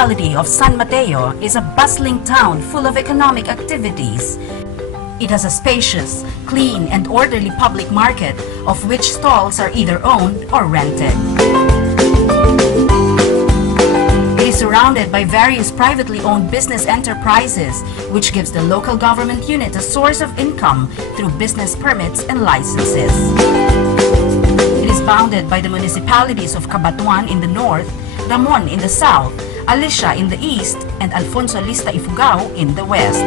municipality of San Mateo is a bustling town full of economic activities. It has a spacious, clean, and orderly public market, of which stalls are either owned or rented. It is surrounded by various privately owned business enterprises, which gives the local government unit a source of income through business permits and licenses. It is bounded by the municipalities of Cabanatuan in the north, Ramon in the south, Alicia in the east, and Alfonso Lista Ifugao in the west.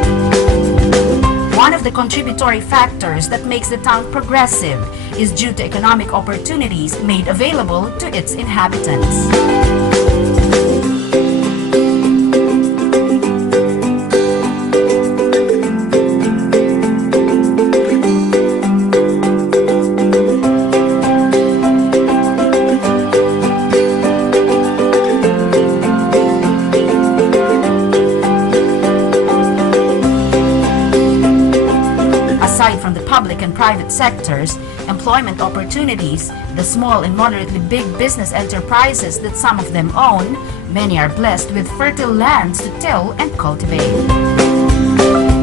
One of the contributory factors that makes the town progressive is due to economic opportunities made available to its inhabitants. Aside from the public and private sectors, employment opportunities, the small and moderately big business enterprises that some of them own, many are blessed with fertile lands to till and cultivate.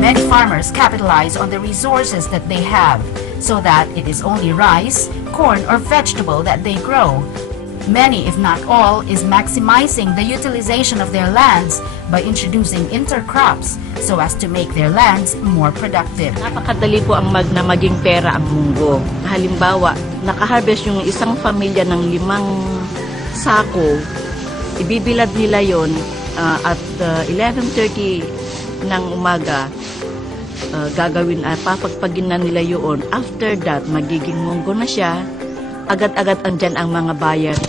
Many farmers capitalize on the resources that they have, so that it is only rice, corn, or vegetable that they grow. Many, if not all, is maximizing the utilization of their lands by introducing intercrops so as to make their lands more productive. Napakadali po ang maging pera ang munggo. Halimbawa, nakaharvest yung isang pamilya ng 5 sako, ibibilad nila yon at 11:30 ng umaga. Gagawin at papagpagin na nila yun. After that, magiging munggo na siya. Agad-agad andyan ang mga bayan.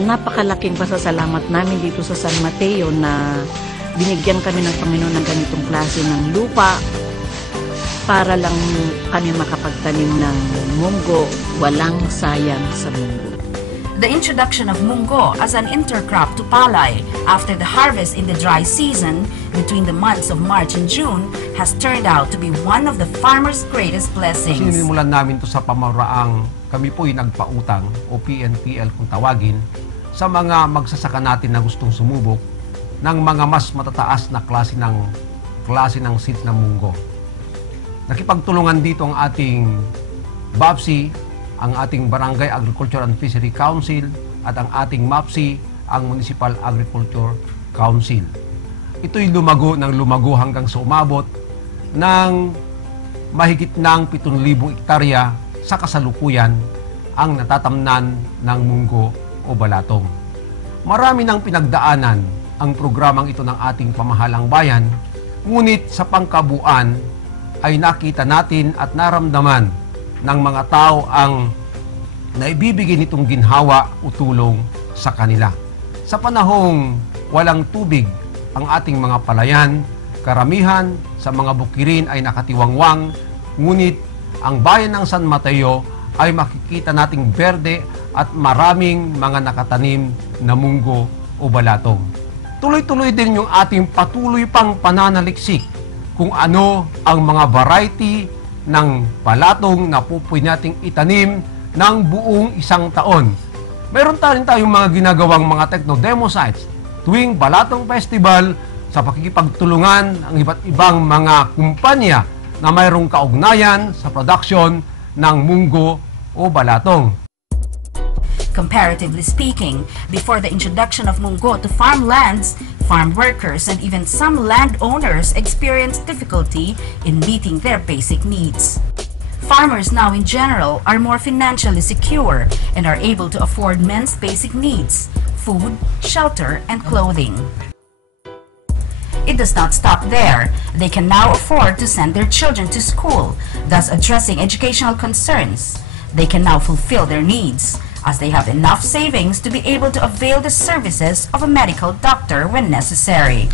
Napakalaking pasasalamat namin dito sa San Mateo na binigyan kami ng Panginoon ng ganitong klase ng lupa para lang kami makapagtanim ng munggo. Walang sayang sa munggo. The introduction of munggo as an intercrop to palay after the harvest in the dry season between the months of March and June has turned out to be one of the farmers' greatest blessings. Sinimulan namin to sa pamaraang kami po'y nagpautang o PNPL kung tawagin sa mga magsasaka natin na gustong sumubok ng mga mas matataas na klase ng seeds ng munggo. Nakipagtulungan dito ang ating BAPSI, ang ating Barangay Agriculture and Fishery Council at ang ating MAPSI, ang Municipal Agriculture Council. Ito'y lumago hanggang sa umabot ng mahigit ng 7,000 hektarya sa kasalukuyan ang natatamnan ng munggo o balatong. Marami nang pinagdaanan ang programang ito ng ating pamahalang bayan, ngunit sa pangkabuuan ay nakita natin at naramdaman ng mga tao ang naibibigay nitong ginhawa o tulong sa kanila. Sa panahong walang tubig ang ating mga palayan, karamihan sa mga bukirin ay nakatiwangwang, ngunit ang bayan ng San Mateo ay makikita nating berde at maraming mga nakatanim na munggo o balatong. Tuloy-tuloy din yung ating patuloy pang pananaliksik kung ano ang mga variety ng balatong na pwede nating itanim ng buong isang taon. Meron tayong mga ginagawang mga techno-demo sites tuwing Balatong Festival sa pakikipagtulungan ang iba't ibang mga kumpanya na mayroong kaugnayan sa production ng munggo o balatong. Comparatively speaking, before the introduction of munggo to farmlands, farm workers and even some landowners experienced difficulty in meeting their basic needs. Farmers now in general are more financially secure and are able to afford men's basic needs, food, shelter, and clothing. It does not stop there. They can now afford to send their children to school, thus addressing educational concerns. They can now fulfill their needs, as they have enough savings to be able to avail the services of a medical doctor when necessary.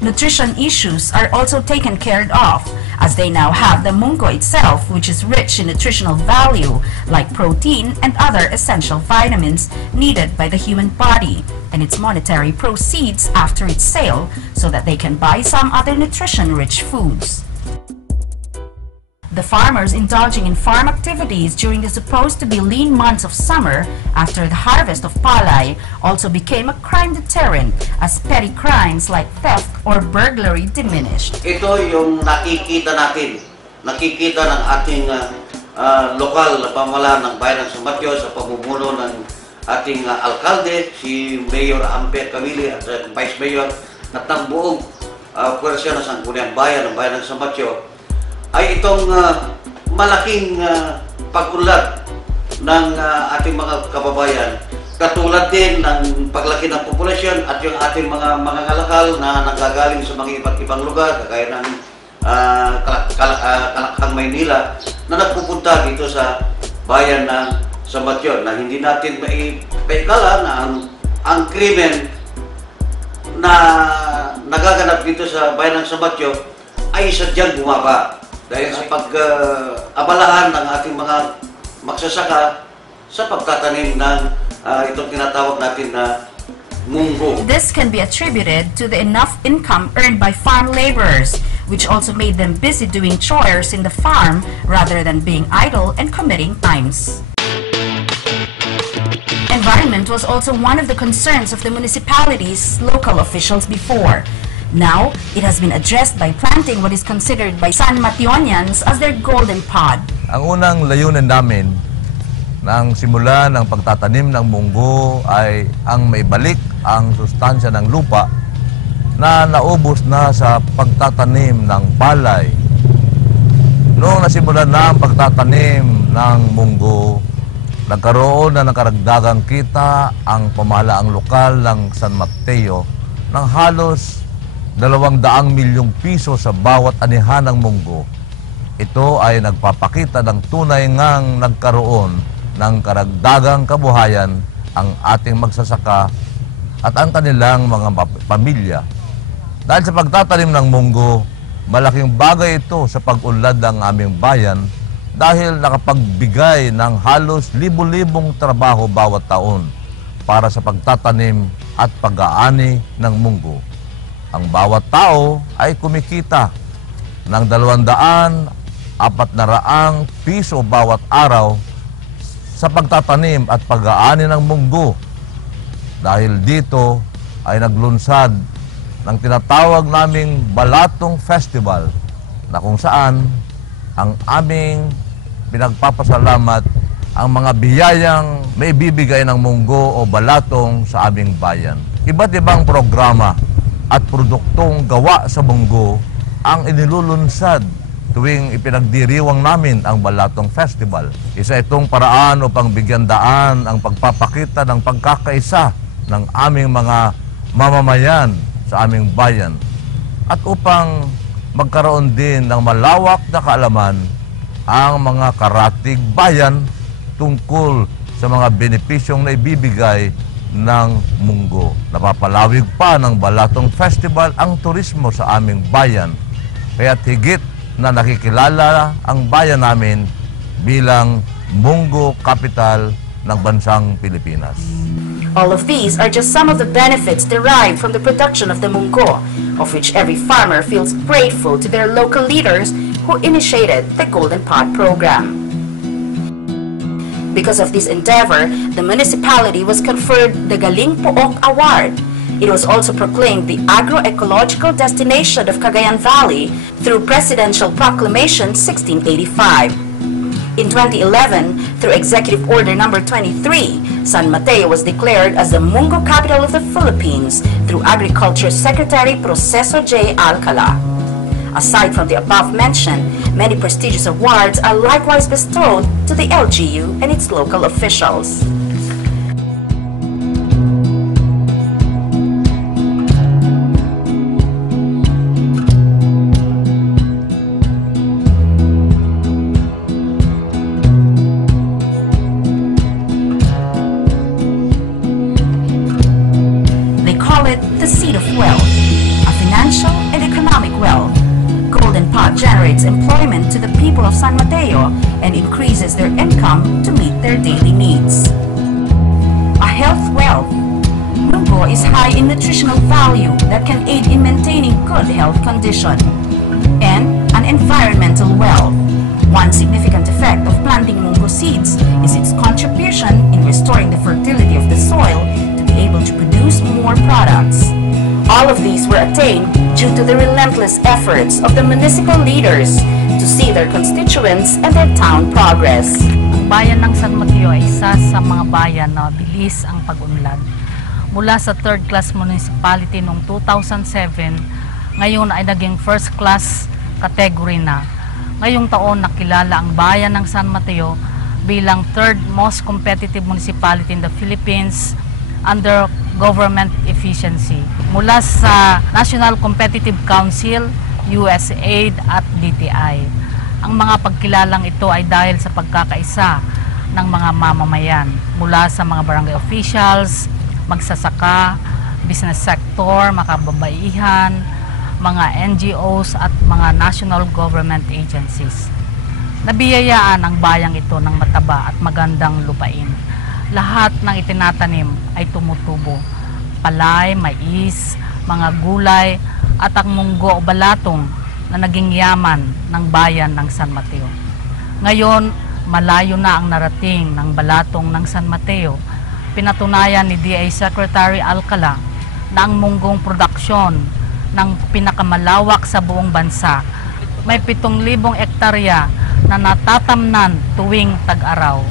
Nutrition issues are also taken care of, as they now have the munggo itself, which is rich in nutritional value like protein and other essential vitamins needed by the human body, and its monetary proceeds after its sale so that they can buy some other nutrition-rich foods. The farmers indulging in farm activities during the supposed to be lean months of summer after the harvest of palay also became a crime deterrent as petty crimes like theft or burglary diminished. Ito yung nakikita ng ating lokal na pamahalaan ng bayan ng San Mateo sa pamumuno ng ating alkalde, si Mayor Amper Camili at Vice Mayor at ng buong puwersa ng Sangguniang Bayan ng bayan ng San Mateo, ay itong malaking pag-unlad ng ating mga kababayan, katulad din ng paglaki ng populasyon at yung ating mga mangangalakal na nanggagaling sa mga iba't ibang lugar, kagaya ng Kalakhang, Maynila, na nagpupunta dito sa bayan ng San Mateo, na hindi natin maikala na ang krimen na nagaganap dito sa bayan ng San Mateo ay sadyang bumaba dahil sa pag-abalahan ng ating mga magsasaka sa pagtatanim ng itong tinatawag natin na munggo. This can be attributed to the enough income earned by farm laborers, which also made them busy doing chores in the farm rather than being idle and committing crimes. Environment was also one of the concerns of the municipality's local officials before. Now, it has been addressed by planting what is considered by San Mateonians as their golden pod. Ang unang layunin namin ng simula ng pagtatanim ng munggo ay ang maibalik ang sustansya ng lupa na naubos na sa pagtatanim ng palay. Noong nasimulan na ang pagtatanim ng munggo, nagkaroon na ng karagdagang kita ang pamahalaang lokal ng San Mateo ng halos 200 milyong piso sa bawat anihan ng munggo. Ito ay nagpapakita ng tunay ngang nagkaroon ng karagdagang kabuhayan ang ating magsasaka at ang kanilang mga pamilya. Dahil sa pagtatanim ng munggo, malaking bagay ito sa pag-unlad ng aming bayan dahil nakapagbigay ng halos libu-libong trabaho bawat taon para sa pagtatanim at pag-aani ng munggo. Ang bawat tao ay kumikita ng 200-400 piso bawat araw sa pagtatanim at pag-aani ng munggo. Dahil dito ay naglunsad ng tinatawag naming Balatong Festival na kung saan ang aming pinagpapasalamat ang mga biyayang may bibigay ng munggo o balatong sa aming bayan. Iba't ibang programa at produktong gawa sa munggo ang inilulunsad tuwing ipinagdiriwang namin ang Balatong Festival. Isa itong paraan upang bigyan daan ang pagpapakita ng pagkakaisa ng aming mga mamamayan sa aming bayan at upang magkaroon din ng malawak na kaalaman ang mga karatig bayan tungkol sa mga benepisyong na ibibigay ng munggo. Napapalawig pa ng Balatong Festival ang turismo sa aming bayan, kaya't higit na nakikilala ang bayan namin bilang munggo capital ng bansang Pilipinas. All of these are just some of the benefits derived from the production of the munggo, of which every farmer feels grateful to their local leaders who initiated the Golden Pod program. Because of this endeavor, the municipality was conferred the Galing Pook Award. It was also proclaimed the agroecological destination of Cagayan Valley through Presidential Proclamation 1685. In 2011, through Executive Order Number 23, San Mateo was declared as the Munggo Capital of the Philippines through Agriculture Secretary Proceso J. Alcala. Aside from the above mentioned, many prestigious awards are likewise bestowed to the LGU and its local officials. They call it the seed of wealth, a financial and economic wealth. Golden Pod generates employment to the people of San Mateo and increases their income to meet their daily needs. A health wealth. Munggo is high in nutritional value that can aid in maintaining good health condition. And an environmental wealth. One significant effect of planting mungo seeds is its contribution in restoring the fertility of the soil to be able to produce more products. All of these were attained due to the relentless efforts of the municipal leaders to see their constituents and their town progress. Ang bayan ng San Mateo ay isa sa mga bayan na bilis ang pag-unlad. Mula sa third class municipality noong 2007, ngayon ay naging first class category na. Ngayong taon nakilala ang bayan ng San Mateo bilang third most competitive municipality in the Philippines under government efficiency. Mula sa National Competitive Council, USAID at DTI. Ang mga pagkilalang ito ay dahil sa pagkakaisa ng mga mamamayan mula sa mga barangay officials, magsasaka, business sector, makababaihan, mga NGOs at mga national government agencies. Nabiyayaan ang bayang ito ng mataba at magandang lupain. Lahat ng itinatanim ay tumutubo. Palay, mais, mga gulay at ang munggo o balatong na naging yaman ng bayan ng San Mateo. Ngayon, malayo na ang narating ng balatong ng San Mateo. Pinatunayan ni DA Secretary Alcala na ang munggong produksyon ng pinakamalawak sa buong bansa. May 7,000 hektarya na natatamnan tuwing tag-araw.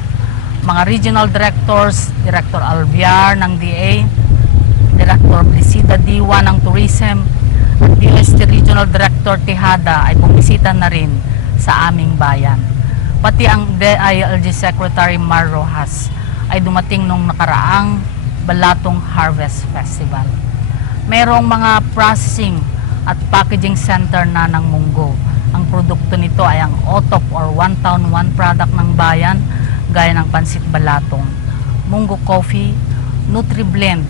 Mga regional directors, Director Alviar ng DA, Director Blisida Diwa ng Tourism, at DST Regional Director Tejada ay bumisita na rin sa aming bayan. Pati ang DILG Secretary Mar Rojas ay dumating nung nakaraang Balatong Harvest Festival. Merong mga processing at packaging center na ng munggo. Ang produkto nito ay ang OTOP or One Town One Product ng bayan, gaya ng pansit balatong, munggo coffee, Nutri-Blend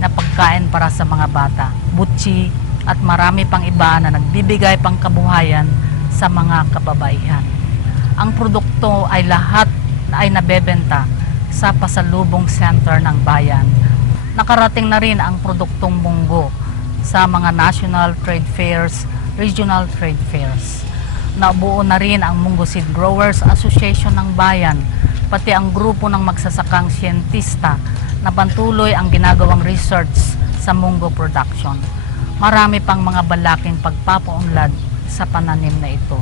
na pagkain para sa mga bata, butchi, at marami pang iba na nagbibigay pang kabuhayan sa mga kababaihan. Ang produkto ay lahat ay nabebenta sa pasalubong center ng bayan. Nakarating na rin ang produktong munggo sa mga national trade fairs, regional trade fairs. Nabuo na rin ang Munggo Seed Growers Association ng bayan, pati ang grupo ng magsasakang siyentista na pantuloy ang ginagawang research sa munggo production. Marami pang mga balaking pagpapaunlad sa pananim na ito.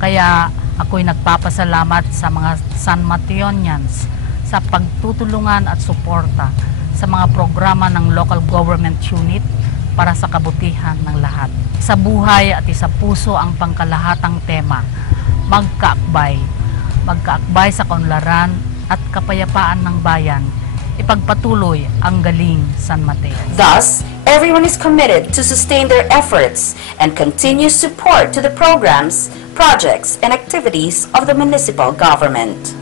Kaya ako'y nagpapasalamat sa mga San Mateonians sa pagtutulungan at suporta sa mga programa ng local government unit para sa kabutihan ng lahat. Sa buhay at isa puso ang pangkalahatang tema, magkaakbay. Magkaakbay sa kaunlaran at kapayapaan ng bayan. Ipagpatuloy ang galing San Mateo. Thus, everyone is committed to sustain their efforts and continue support to the programs, projects, and activities of the municipal government.